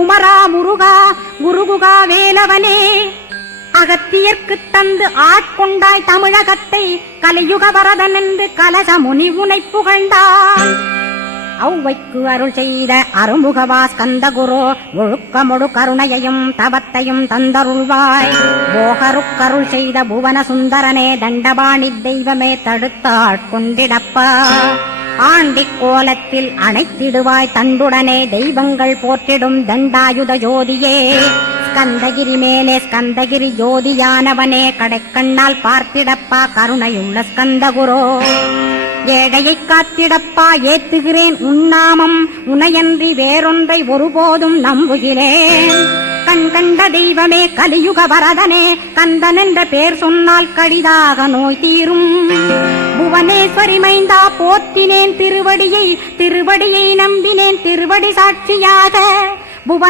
குமரா முருகா குருகுகா வேலவனே அகத்தியர்க்குத் தந்து ஆட்கொண்டாய் தமிழகத்தை கலியுக வரதன் என்று கலச முனி உனை புகழ்ந்தான். ஔவைக்கு அருள் செய்த அருமுகவா ஸ்கந்தகுரு முழுக்கமொடு கருணையையும் தவத்தையும் தந்தருள்வாய். போகருக்கருள் செய்த புவன சுந்தரனே தண்டபாணி தெய்வமே தடுத்தாட்கொண்டிடப்பா. ஆண்டிக் கோலத்தில் அணைத்திடுவாய் தண்டுடனே தெய்வங்கள் போற்றிடும் தண்டாயுத ஜோதியே. ஸ்கந்தகிரி மேலே ஸ்கந்தகிரி ஜோதியானவனே கடைக்கண்ணால் பார்த்திடப்பா கருணையுள்ள ஸ்கந்தகுரு. ஏழையை காத்திடப்பா ஏத்துகிறேன் உன்னாமம் உனையன்றி வேறொன்றை ஒருபோதும் நம்புகிறேன். கண் கண்ட தெய்வமே கலியுக வரதனே கந்தன் என்ற பேர் சொன்னால் கடிதாக நோய் தீரும். புவனேஸ்வரி மைந்தா போற்றினேன் திருவடியை நம்பினேன் திருவடி சாட்சியாக.